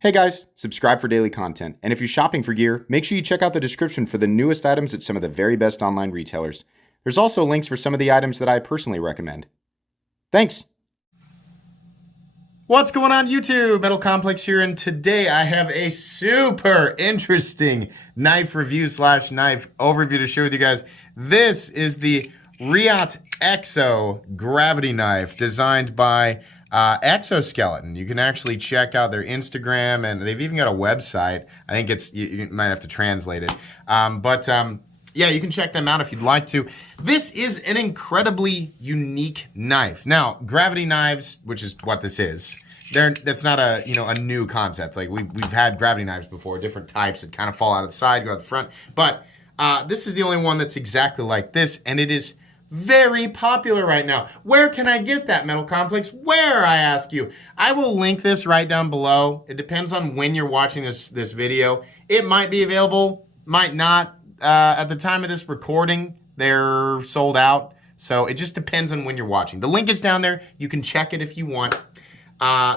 Hey guys, subscribe for daily content, and if you're shopping for gear, make sure you check out the description for the newest items at some of the very best online retailers. There's also links for some of the items that I personally recommend. Thanks! What's going on YouTube? Metal Complex here, and today I have a super interesting knife review slash knife overview to share with you guys. This is the Reate Exo gravity knife designed by Exoskeleton. You can actually check out their Instagram, and they've even got a website. I think it's, you might have to translate it. Yeah, you can check them out if you'd like to. This is an incredibly unique knife. Now, gravity knives, which is what this is, that's not a a new concept. Like we've had gravity knives before, different types that kind of fall out of the side, go out the front. But this is the only one that's exactly like this, and it is very popular right now. Where can I get that, Metal Complex? Where, I ask you? I will link this right down below. It depends on when you're watching this video. It might be available, might not. At the time of this recording, they're sold out. So it just depends on when you're watching. The link is down there. You can check it if you want.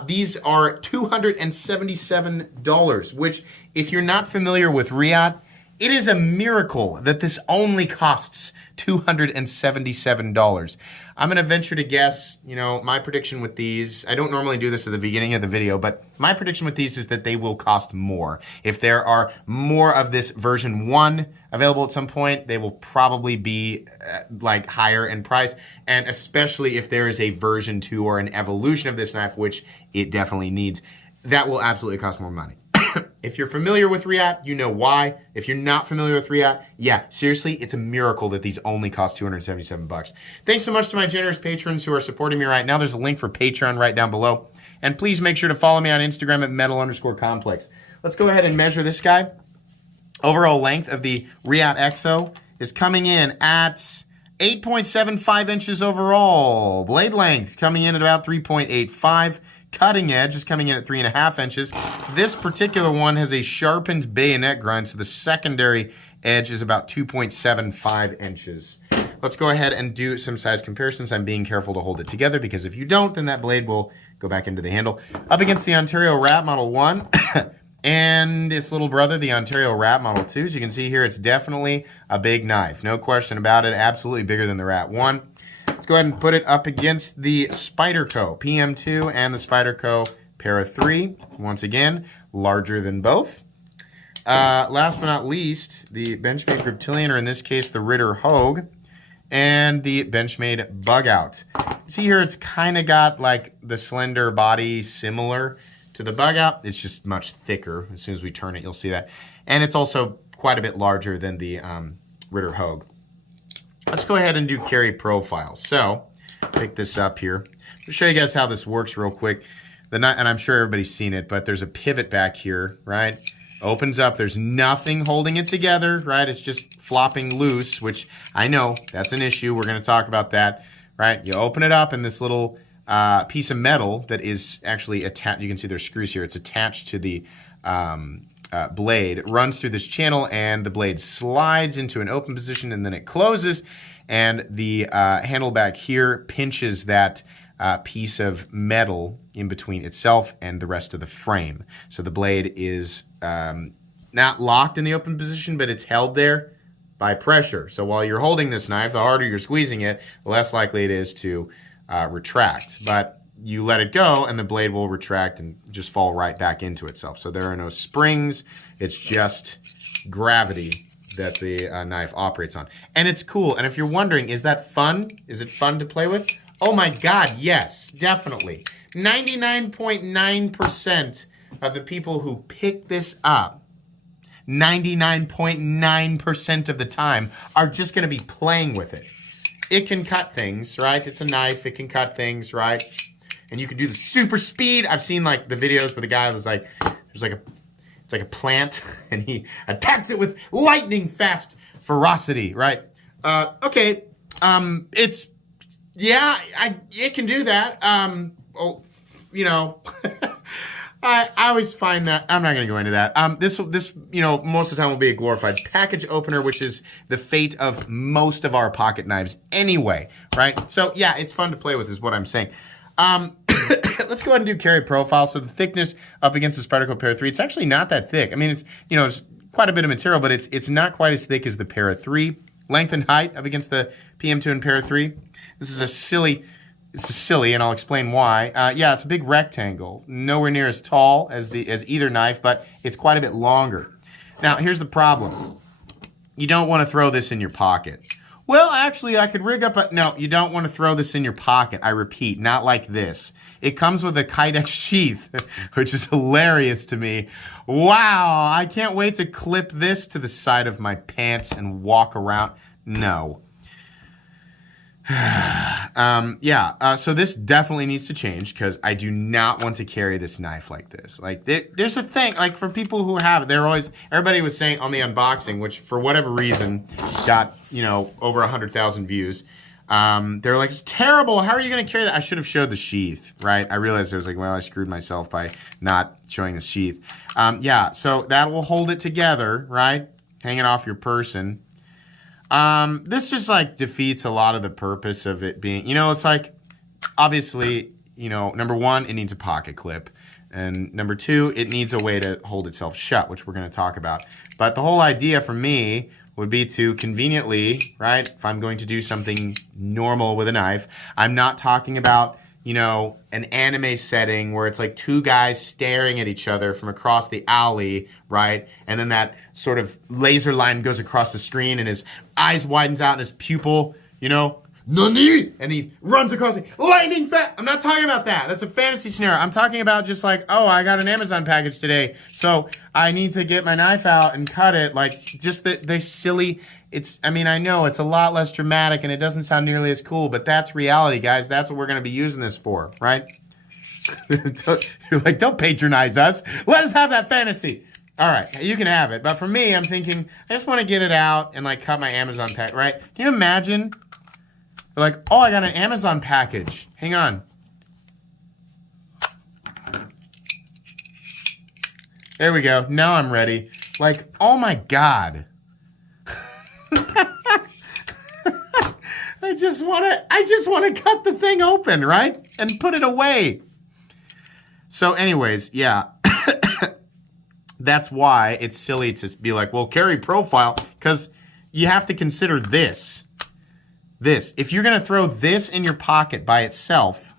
These are $277, which, if you're not familiar with Reate, it is a miracle that this only costs $277. I'm gonna venture to guess, my prediction with these, I don't normally do this at the beginning of the video, but my prediction with these is that they will cost more. If there are more of this version 1 available at some point, they will probably be like higher in price, and especially if there is a version 2 or an evolution of this knife, which it definitely needs, that will absolutely cost more money. If you're familiar with Reate, you know why. If you're not familiar with Reate, yeah, seriously, it's a miracle that these only cost $277. Thanks so much to my generous patrons who are supporting me right now. There's a link for Patreon right down below. And please make sure to follow me on Instagram at metal_complex. Let's go ahead and measure this guy. Overall length of the Reate Exo is coming in at 8.75 inches overall. Blade length coming in at about 3.85. Cutting edge is coming in at 3.5 inches. This particular one has a sharpened bayonet grind, so the secondary edge is about 2.75 inches. Let's go ahead and do some size comparisons. I'm being careful to hold it together because if you don't, then that blade will go back into the handle. Up against the Ontario Rat Model 1 and its little brother, the Ontario Rat Model 2. As you can see here, it's definitely a big knife. No question about it. Absolutely bigger than the Rat 1. Let's go ahead and put it up against the Spyderco PM2 and the Spyderco Para 3. Once again, larger than both. Last but not least, the Benchmade Griptilian, or in this case, the Ritter Hogue, and the Benchmade Bug Out. See here, it's kind of got like the slender body similar to the Bug Out. It's just much thicker. As soon as we turn it, you'll see that. And it's also quite a bit larger than the Ritter Hogue. Let's go ahead and do carry profile. So, pick this up here. I'll show you guys how this works real quick. And I'm sure everybody's seen it, but there's a pivot back here, right? Opens up, there's nothing holding it together, right? It's just flopping loose, which I know that's an issue. We're gonna talk about that, right? You open it up and this little piece of metal that is actually attached, you can see there's screws here, it's attached to the blade, runs through this channel, and the blade slides into an open position, and then it closes, and the handle back here pinches that piece of metal in between itself and the rest of the frame. So the blade is not locked in the open position, but it's held there by pressure. So while you're holding this knife, the harder you're squeezing it, the less likely it is to retract. But you let it go and the blade will retract and just fall right back into itself. So there are no springs, it's just gravity that the knife operates on. And it's cool, and if you're wondering, is that fun? Is it fun to play with? Oh my God, yes, definitely. 99.9% of the people who pick this up, 99.9% of the time, are just gonna be playing with it. It can cut things, right? It's a knife, it can cut things, right? And you can do the super speed. I've seen like the videos where the guy was like, it's like a plant, and he attacks it with lightning fast ferocity, right? Okay, it can do that. I always find that, I'm not gonna go into that. This most of the time will be a glorified package opener, which is the fate of most of our pocket knives anyway, right? So yeah, it's fun to play with is what I'm saying. let's go ahead and do carry profile. So the thickness up against the Spyderco Para 3, it's actually not that thick. I mean, it's, you know, it's quite a bit of material, but it's not quite as thick as the Para 3. Length and height up against the PM2 and Para 3. This is a silly, and I'll explain why. Yeah, it's a big rectangle, nowhere near as tall as either knife, but it's quite a bit longer. Now, here's the problem. You don't want to throw this in your pocket. Well, actually, I could rig up a... No, you don't want to throw this in your pocket. I repeat, not like this. It comes with a Kydex sheath, which is hilarious to me. Wow, I can't wait to clip this to the side of my pants and walk around. No. So this definitely needs to change because I do not want to carry this knife like this. Like, there's a thing, like, for people who have it, everybody was saying on the unboxing, which for whatever reason got, you know, over 100,000 views. They're like, it's terrible. How are you going to carry that? I should have showed the sheath, right? I realized I was like, well, I screwed myself by not showing the sheath. Yeah, so that will hold it together, right? Hanging off your person. This just like defeats a lot of the purpose of it being, you know, it's like, obviously, you know, number one, it needs a pocket clip. And number two, it needs a way to hold itself shut, which we're going to talk about. But the whole idea for me would be to conveniently, right, if I'm going to do something normal with a knife, I'm not talking about, you know, an anime setting where it's like two guys staring at each other from across the alley, right? And then that sort of laser line goes across the screen and his eyes widens out and his pupil, you know, Nani? And he runs across it, lightning fast. I'm not talking about that. That's a fantasy scenario. I'm talking about just like, oh, I got an Amazon package today, so I need to get my knife out and cut it. Like, just the silly, I mean, I know it's a lot less dramatic and it doesn't sound nearly as cool, but that's reality, guys. That's what we're going to be using this for, right? You're like, don't patronize us. Let us have that fantasy. All right, you can have it. But for me, I'm thinking, I just want to get it out and like cut my Amazon pack, right? Can you imagine? Like, oh, I got an Amazon package. Hang on. There we go. Now I'm ready. Like, oh my God. I just want to cut the thing open, right? And put it away. So anyways, yeah. That's why it's silly to be like, well, carry profile, because you have to consider this. If you're going to throw this in your pocket by itself,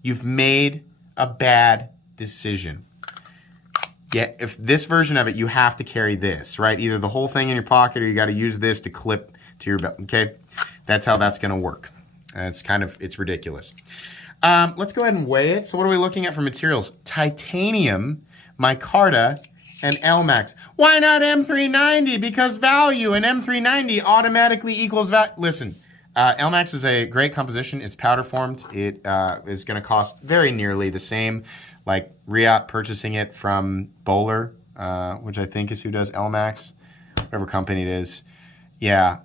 you've made a bad decision. Yeah, if this version of it, you have to carry this, right? Either the whole thing in your pocket or you got to use this to clip to your belt, okay? That's how that's going to work. It's ridiculous. Let's go ahead and weigh it. So what are we looking at for materials? Titanium, micarta, and LMAX. Why not M390? Because value, and M390 automatically equals value. Listen. LMAX is a great composition. It's powder formed. It is going to cost very nearly the same, like Reate purchasing it from Bowler, which I think is who does LMAX, whatever company it is. Yeah,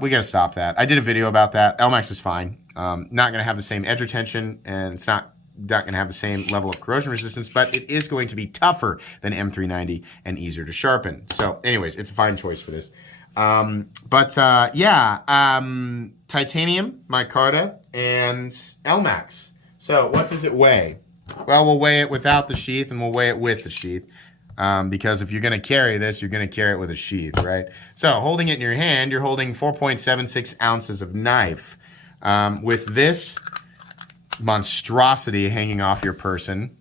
we got to stop that. I did a video about that. LMAX is fine. Not going to have the same edge retention, and it's not going to have the same level of corrosion resistance, but it is going to be tougher than M390 and easier to sharpen. So anyways, it's a fine choice for this. Titanium, micarta, and LMAX. So what does it weigh? Well, we'll weigh it without the sheath and we'll weigh it with the sheath. Because if you're going to carry this, you're going to carry it with a sheath, right? So holding it in your hand, you're holding 4.76 ounces of knife. With this monstrosity hanging off your person,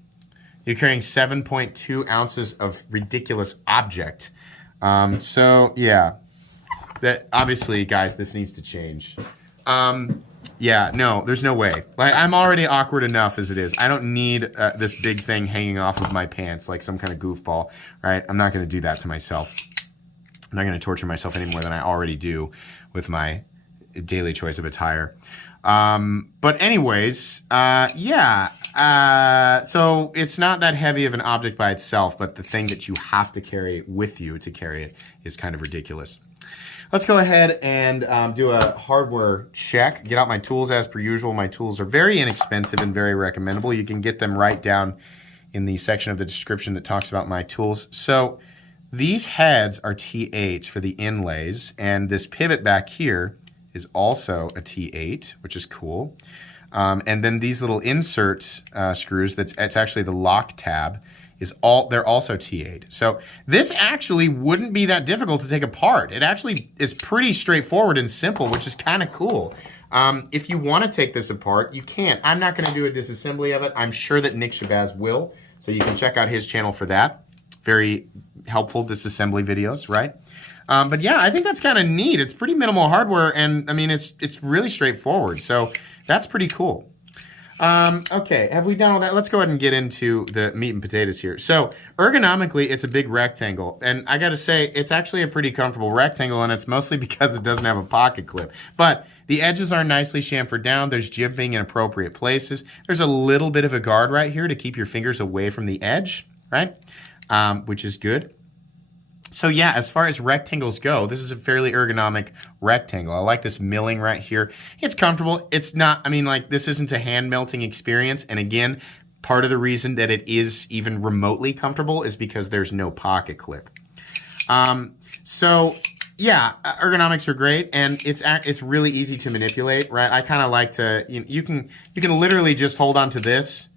you're carrying 7.2 ounces of ridiculous object. So yeah. That obviously, guys, this needs to change. Yeah, no, there's no way. Like, I'm already awkward enough as it is. I don't need this big thing hanging off of my pants like some kind of goofball, right? I'm not going to do that to myself. I'm not going to torture myself any more than I already do with my daily choice of attire. But anyways, yeah. So it's not that heavy of an object by itself, but the thing that you have to carry with you to carry it is kind of ridiculous. Let's go ahead and do a hardware check. Get out my tools as per usual. My tools are very inexpensive and very recommendable. You can get them right down in the section of the description that talks about my tools. So these heads are T8 for the inlays, and this pivot back here is also a T8, which is cool. And then these little insert screws, it's actually the lock tab, they're also T8. So this actually wouldn't be that difficult to take apart. It actually is pretty straightforward and simple, which is kind of cool. If you want to take this apart, you can. I'm not going to do a disassembly of it. I'm sure that Nick Shabazz will, so you can check out his channel for that. Very helpful disassembly videos, right? But yeah, I think that's kind of neat. It's pretty minimal hardware, and I mean, it's really straightforward. So that's pretty cool. Okay, have we done all that? Let's go ahead and get into the meat and potatoes here. So ergonomically, it's a big rectangle, and I gotta say, it's actually a pretty comfortable rectangle, and it's mostly because it doesn't have a pocket clip. But the edges are nicely chamfered down. There's jimping in appropriate places. There's a little bit of a guard right here to keep your fingers away from the edge, right? Which is good. So yeah, as far as rectangles go, this is a fairly ergonomic rectangle. I like this milling right here. It's comfortable. It's not, I mean, like, this isn't a hand melting experience. And again, part of the reason that it is even remotely comfortable is because there's no pocket clip. So yeah, ergonomics are great, and it's really easy to manipulate, right? I kind of like to, you can literally just hold on to this.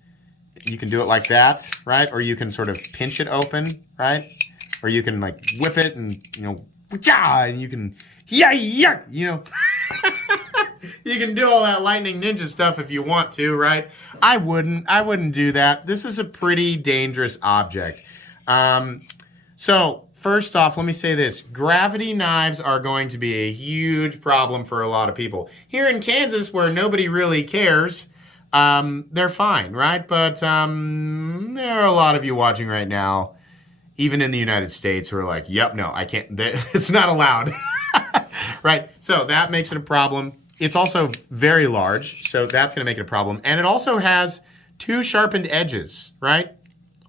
You can do it like that, right? Or you can sort of pinch it open, right? Or you can like whip it and, and you can, you can do all that lightning ninja stuff if you want to, right? I wouldn't do that. This is a pretty dangerous object. So first off, let me say this. Gravity knives are going to be a huge problem for a lot of people. Here in Kansas, where nobody really cares, they're fine, right? But there are a lot of you watching right now, even in the United States, who are like, yep, no, I can't, it's not allowed, right? So that makes it a problem. It's also very large, so that's gonna make it a problem. And it also has 2 sharpened edges, right? I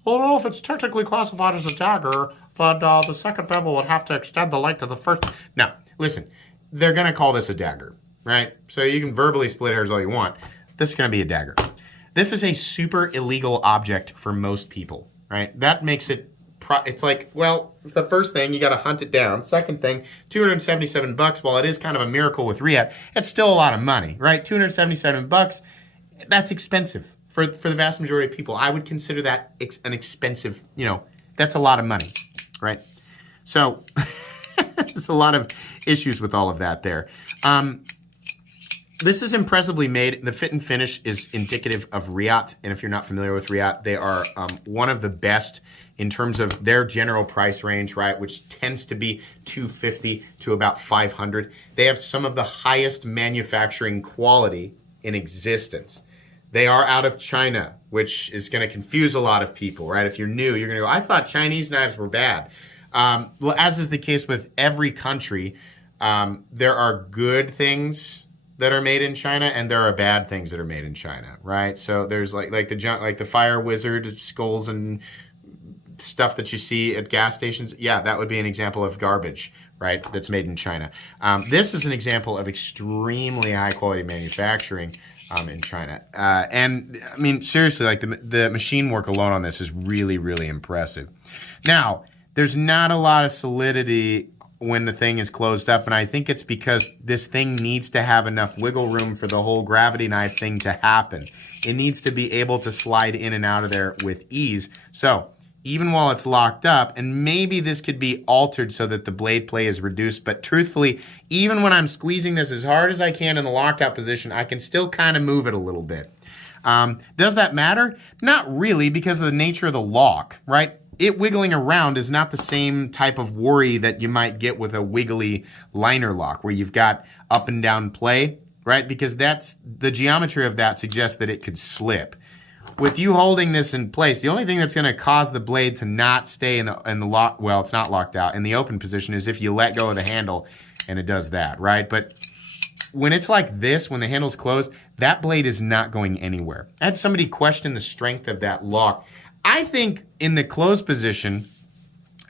don't know if it's technically classified as a dagger, but the second bevel would have to extend the length of the first. Now, listen, they're gonna call this a dagger, right? So you can verbally split hairs all you want. This is gonna be a dagger. This is a super illegal object for most people, right? That makes it, it's like, well, the first thing, you got to hunt it down. Second thing, $277, while it is kind of a miracle with Reate, it's still a lot of money, right? $277, that's expensive for the vast majority of people. I would consider that an expensive, that's a lot of money, right? So there's a lot of issues with all of that there. This is impressively made. The fit and finish is indicative of Reate, and if you're not familiar with Reate, they are one of the best in terms of their general price range, right, which tends to be $250 to about $500. They have some of the highest manufacturing quality in existence. They are out of China, which is going to confuse a lot of people, right? If you're new, you're going to go, I thought Chinese knives were bad. Well, as is the case with every country, there are good things that are made in China, and there are bad things that are made in China, right? So there's like the fire wizard skulls and stuff that you see at gas stations. Yeah, that would be an example of garbage, right? That's made in China. This is an example of extremely high quality manufacturing in China. And I mean, seriously, like the machine work alone on this is really, really impressive. Now, there's not a lot of solidity when the thing is closed up, and I think it's because this thing needs to have enough wiggle room for the whole gravity knife thing to happen. It needs to be able to slide in and out of there with ease. So even while it's locked up, and maybe this could be altered so that the blade play is reduced, but truthfully, even when I'm squeezing this as hard as I can in the lockout position, I can still kind of move it a little bit. Does that matter? Not really, because of the nature of the lock, right? It wiggling around is not the same type of worry that you might get with a wiggly liner lock, where you've got up and down play, right? Because that's the geometry of that suggests that it could slip. With you holding this in place, the only thing that's going to cause the blade to not stay in the lock, well, it's not locked out, in the open position, is if you let go of the handle and it does that, right? But when it's like this, when the handle's closed, that blade is not going anywhere. I had somebody question the strength of that lock. I think in the closed position,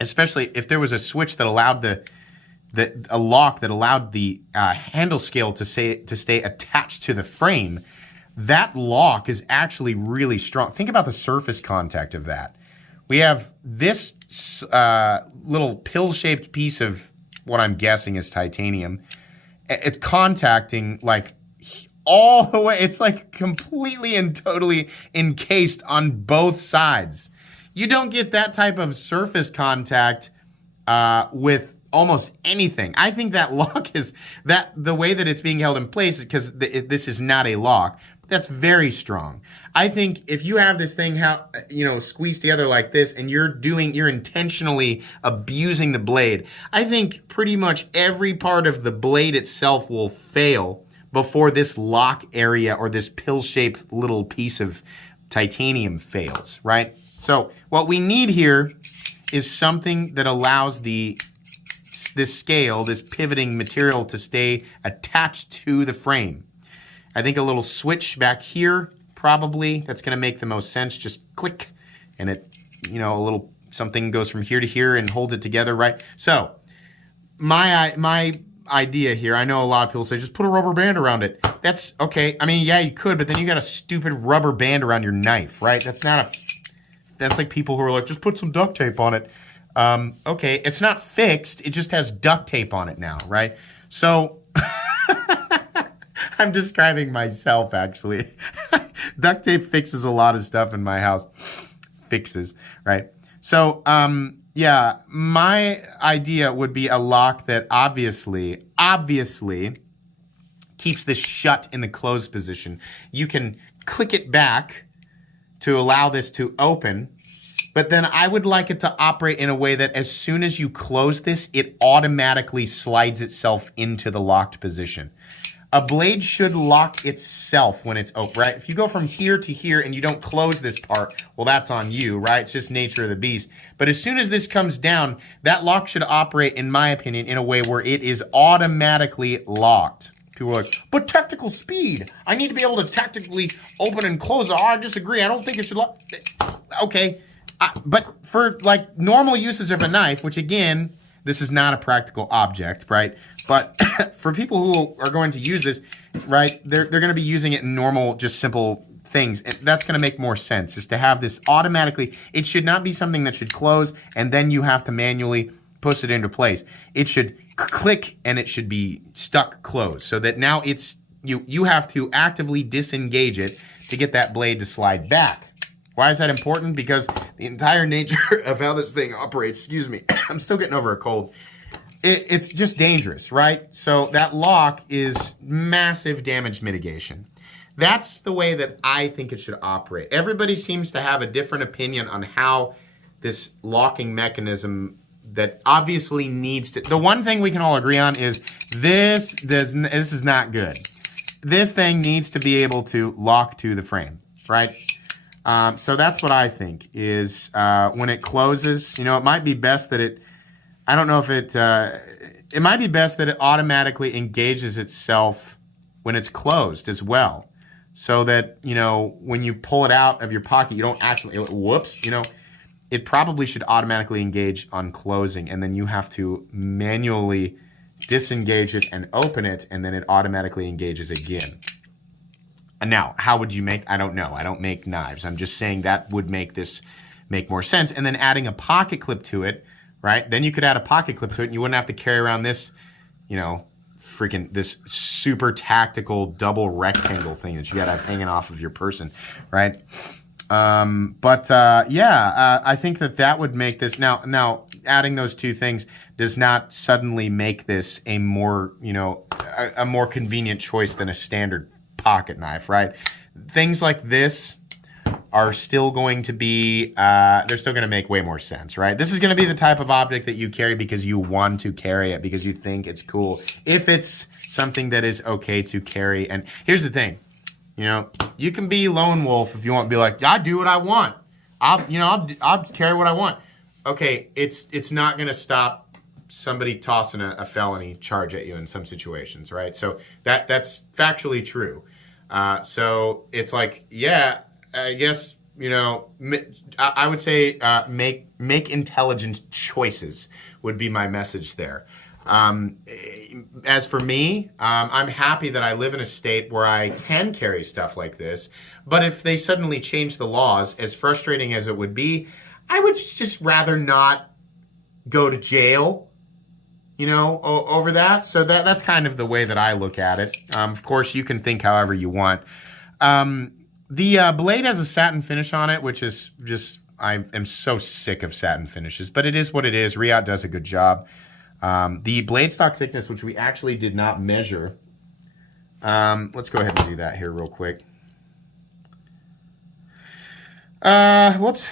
especially if there was a switch that allowed a lock that allowed the handle scale to stay attached to the frame, that lock is actually really strong. Think about the surface contact of that. We have this little pill-shaped piece of what I'm guessing is titanium. It's contacting like all the way. It's like completely and totally encased on both sides. You don't get that type of surface contact with almost anything. I think that lock is that the way that it's being held in place, because this is not a lock. That's very strong. I think if you have this thing, squeezed together like this, and you're intentionally abusing the blade, I think pretty much every part of the blade itself will fail before this lock area or this pill-shaped little piece of titanium fails, right? So what we need here is something that allows this scale, this pivoting material, to stay attached to the frame. I think a little switch back here, probably, that's going to make the most sense. Just click, and it, a little something goes from here to here and holds it together, right? So my idea here, I know a lot of people say, just put a rubber band around it. That's okay. I mean, yeah, you could, but then you got a stupid rubber band around your knife, right? That's like people who are like, just put some duct tape on it. Okay, it's not fixed. It just has duct tape on it now, right? So I'm describing myself, actually. Duct tape fixes a lot of stuff in my house. Fixes, right? So, yeah, my idea would be a lock that obviously keeps this shut in the closed position. You can click it back to allow this to open, but then I would like it to operate in a way that as soon as you close this, it automatically slides itself into the locked position. A blade should lock itself when it's open, right? If you go from here to here and you don't close this part, well, that's on you, right? It's just nature of the beast. But as soon as this comes down, that lock should operate, in my opinion, in a way where it is automatically locked. People are like, but tactical speed. I need to be able to tactically open and close. Oh, I disagree. I don't think it should lock. Okay. But for like normal uses of a knife, which again, this is not a practical object, right? But for people who are going to use this, right, they're going to be using it in normal, just simple things. And that's going to make more sense, is to have this automatically. It should not be something that should close and then you have to manually push it into place. It should click and it should be stuck closed, so that now it's you have to actively disengage it to get that blade to slide back. Why is that important? Because the entire nature of how this thing operates, excuse me, I'm still getting over a cold. It's just dangerous, right? So that lock is massive damage mitigation. That's the way that I think it should operate. Everybody seems to have a different opinion on how this locking mechanism that obviously needs to... The one thing we can all agree on is this is not good. This thing needs to be able to lock to the frame, right? So that's what I think is when it closes, it might be best that it... I don't know if it might be best that it automatically engages itself when it's closed as well. So that, when you pull it out of your pocket, you don't actually, whoops, it probably should automatically engage on closing. And then you have to manually disengage it and open it. And then it automatically engages again. And now, how would you I don't know. I don't make knives. I'm just saying that would make this make more sense. And then adding a pocket clip to it, right? Then you could add a pocket clip to it and you wouldn't have to carry around this, this super tactical double rectangle thing that you got to have hanging off of your person, right? I think that would make this, now adding those two things does not suddenly make this a more, a more convenient choice than a standard pocket knife, right? Things like this are still going to be, they're still going to make way more sense, right? This is going to be the type of object that you carry because you want to carry it, because you think it's cool. If it's something that is okay to carry, and here's the thing, you can be lone wolf if you want to be like, I do what I want. I'll carry what I want. Okay, it's not going to stop somebody tossing a felony charge at you in some situations, right? So that's factually true. So it's like, yeah, I guess, I would say make intelligent choices would be my message there. As for me, I'm happy that I live in a state where I can carry stuff like this. But if they suddenly change the laws, as frustrating as it would be, I would just rather not go to jail. you know, over that. So that's kind of the way that I look at it. Of course, you can think however you want. The blade has a satin finish on it, which is just, I am so sick of satin finishes, but it is what it is. Reate does a good job. The blade stock thickness, which we actually did not measure. Let's go ahead and do that here real quick. Whoops.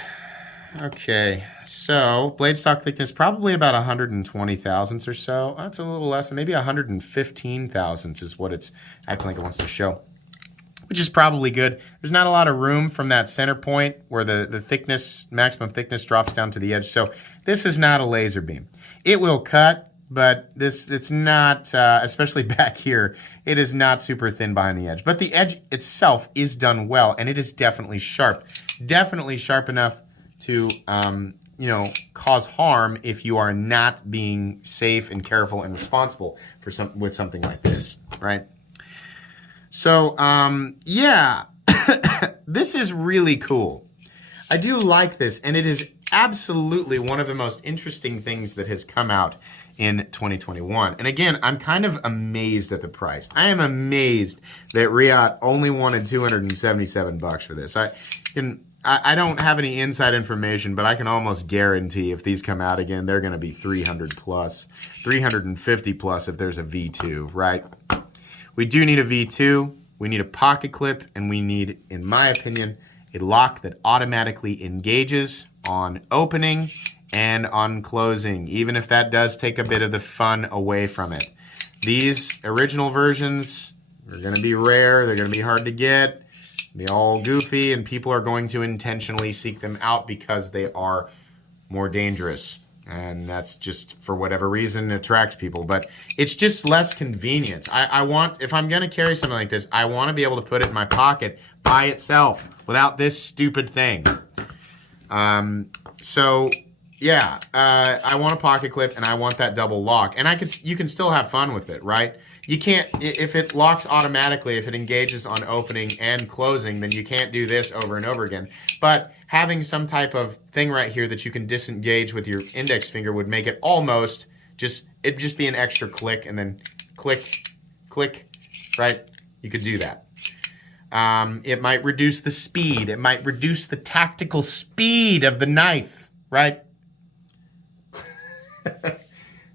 Okay, so blade stock thickness probably about 120 thousandths or so. That's a little less, maybe 115 thousandths is what it's acting like it wants to show, which is probably good. There's not a lot of room from that center point where the thickness, maximum thickness, drops down to the edge. So this is not a laser beam. It will cut, but it's not, especially back here, it is not super thin behind the edge. But the edge itself is done well, and it is definitely sharp. Definitely sharp enough to, you know, cause harm if you are not being safe and careful and responsible for with something like this, right? So, yeah, this is really cool. I do like this, and it is absolutely one of the most interesting things that has come out in 2021. And again, I'm kind of amazed at the price. I am amazed that Reate only wanted $277 for this. I don't have any inside information, but I can almost guarantee if these come out again, they're going to be 300 plus, 350 plus if there's a V2, right? We do need a V2, we need a pocket clip, and we need, in my opinion, a lock that automatically engages on opening and on closing, even if that does take a bit of the fun away from it. These original versions are going to be rare, they're going to be hard to get, be all goofy, and people are going to intentionally seek them out because they are more dangerous. And that's just, for whatever reason, attracts people. But it's just less convenient. I want, if I'm going to carry something like this, I want to be able to put it in my pocket by itself without this stupid thing. So, yeah, I want a pocket clip, and I want that double lock. And you can still have fun with it, right? You can't, if it locks automatically, if it engages on opening and closing, then you can't do this over and over again. But having some type of thing right here that you can disengage with your index finger would make it almost it'd just be an extra click, and then click, click, right? You could do that. It might reduce the speed. It might reduce the tactical speed of the knife, right?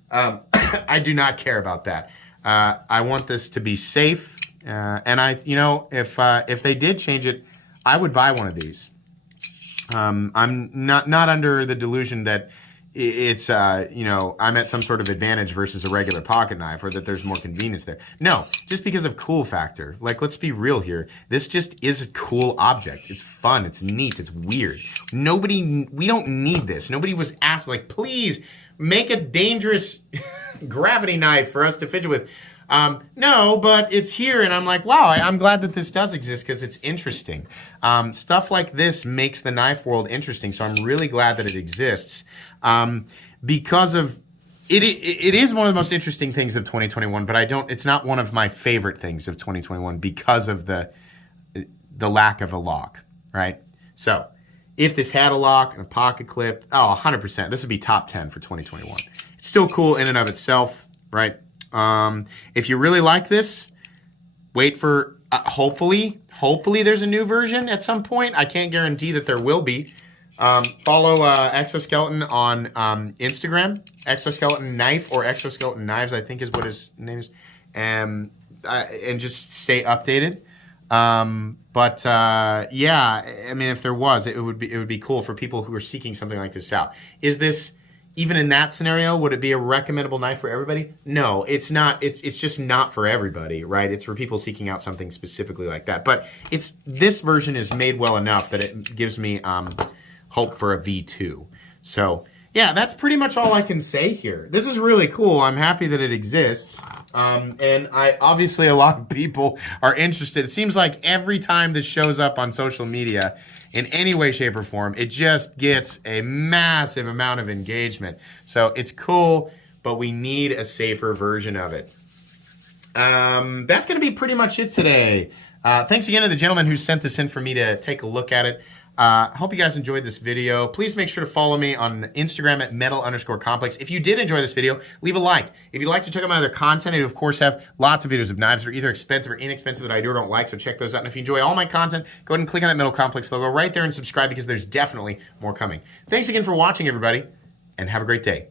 I do not care about that. I want this to be safe, and you know, if they did change it, I would buy one of these. I'm not under the delusion that it's you know, I'm at some sort of advantage versus a regular pocket knife, or that there's more convenience there. No, just because of cool factor. Like, let's be real here. This just is a cool object. It's fun. It's neat. It's weird. We don't need this. Nobody was asked, like, please make a dangerous gravity knife for us to fidget with. No, but it's here, and I'm like, wow, I'm glad that this does exist because it's interesting. Stuff like this makes the knife world interesting, so I'm really glad that it exists. Because of it is one of the most interesting things of 2021, but it's not one of my favorite things of 2021 because of the lack of a lock, right? So if this had a lock and a pocket clip, 100%, this would be top 10 for 2021. It's still cool in and of itself, right? If you really like this, wait for, hopefully there's a new version at some point. I can't guarantee that there will be. Follow Exoskeleton on Instagram, Exoskeleton Knife, or Exoskeleton Knives, I think is what his name is, and just stay updated. Yeah, I mean, if there was, it would be cool for people who are seeking something like this out. Is this, even in that scenario, would it be a recommendable knife for everybody? No, it's not. It's just not for everybody, right? It's for people seeking out something specifically like that. But this version is made well enough that it gives me hope for a V2. So yeah, that's pretty much all I can say here. This is really cool. I'm happy that it exists. And obviously a lot of people are interested. It seems like every time this shows up on social media in any way, shape, or form, it just gets a massive amount of engagement. So it's cool, but we need a safer version of it. That's going to be pretty much it today. Thanks again to the gentleman who sent this in for me to take a look at it. Hope you guys enjoyed this video. Please make sure to follow me on Instagram at metal_complex. If you did enjoy this video, leave a like. If you'd like to check out my other content, I do, of course, have lots of videos of knives that are either expensive or inexpensive that I do or don't like, so check those out. And if you enjoy all my content, go ahead and click on that Metal Complex logo right there and subscribe because there's definitely more coming. Thanks again for watching, everybody, and have a great day.